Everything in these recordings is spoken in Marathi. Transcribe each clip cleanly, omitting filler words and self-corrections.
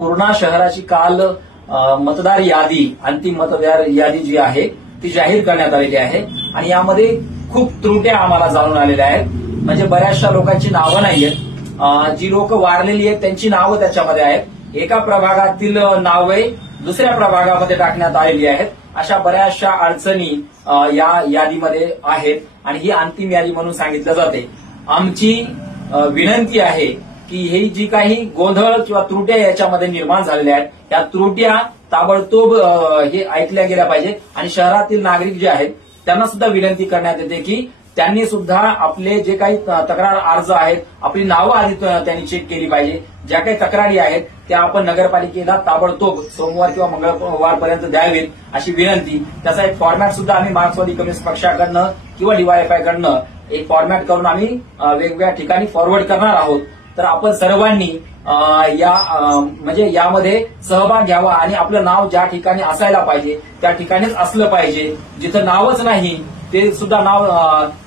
पूर्णा शहराची काल मतदार यादी, अंतिम मतदार यादी जी आहे ती जाहीर करण्यात आलेली आहे आणि यामध्ये खूप त्रुट्या आम्हाला जाणून आलेल्या आहेत. म्हणजे बऱ्याचशा लोकांची नावं नाहीयेत, जी लोक वारलेली आहेत त्यांची नावं त्याच्यामध्ये आहेत. एका प्रभागातील नावे दुसऱ्या प्रभागामध्ये टाकण्यात आलेली आहेत. अशा बऱ्याचशा अडचणी या यादीमध्ये आहेत आणि ही अंतिम यादी म्हणून सांगितलं जाते. आमची विनंती आहे की ही जी काही गोंधळ किंवा त्रुट्या याच्यामध्ये निर्माण झालेल्या आहेत त्या त्रुट्या ताबडतोब हे ऐकल्या गेल्या पाहिजे आणि शहरातील नागरिक जे आहेत त्यांना सुद्धा विनंती करण्यात येते की त्यांनी सुद्धा आपले जे काही तक्रार अर्ज आहेत आपली नावं आधी त्यांनी चेक केली पाहिजे. ज्या काही तक्रारी आहेत त्या आपण नगरपालिकेला ताबडतोब सोमवार किंवा मंगळवारपर्यंत द्यावेत अशी विनंती. त्याचा एक फॉर्मॅट सुद्धा आम्ही मार्क्सवादी कम्युनिस्ट पक्षाकडनं किंवा डीवायएफआयकडनं एक फॉर्मॅट करून आम्ही वेगवेगळ्या ठिकाणी फॉरवर्ड करणार आहोत. तर आपण सर्वांनी म्हणजे यामध्ये सहभाग घ्यावा आणि आपलं नाव ज्या ठिकाणी असायला पाहिजे त्या ठिकाणीच असलं पाहिजे. जिथं नावच नाही ते सुद्धा नाव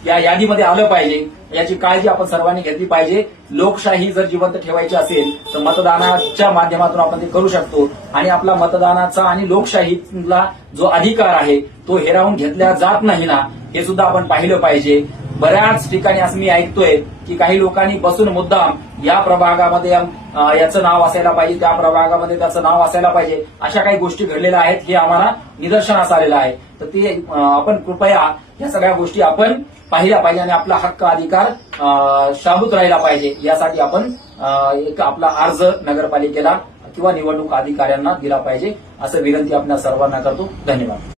या यादीमध्ये आलं पाहिजे. याची काळजी आपण सर्वांनी घेतली पाहिजे. लोकशाही जर जिवंत ठेवायची असेल तर मतदानाच्या माध्यमातून आपण ते करू शकतो आणि आपला मतदानाचा आणि लोकशाहीला जो अधिकार आहे तो हिरावून घेतला जात नाही ना, हे सुद्धा आपण पाहिलं पाहिजे. बऱ्याच ठिकाणी असं मी ऐकतोय की काही लोकांनी बसून मुद्दाम या प्रभागामध्ये याचं नाव असायला पाहिजे, त्या प्रभागामध्ये त्याचं नाव असायला पाहिजे, अशा काही गोष्टी घडलेल्या आहेत. हे आम्हाला निदर्शनास आलेलं आहे. तर ते आपण कृपया या सगळ्या गोष्टी आपण पाहिल्या पाहिजे आणि आपला हक्क अधिकार शाबूत राहिला पाहिजे. यासाठी आपण एक आपला अर्ज नगरपालिकेला किंवा निवडणूक अधिकाऱ्यांना दिला पाहिजे असं विनंती आपण सर्वांना करतो. धन्यवाद.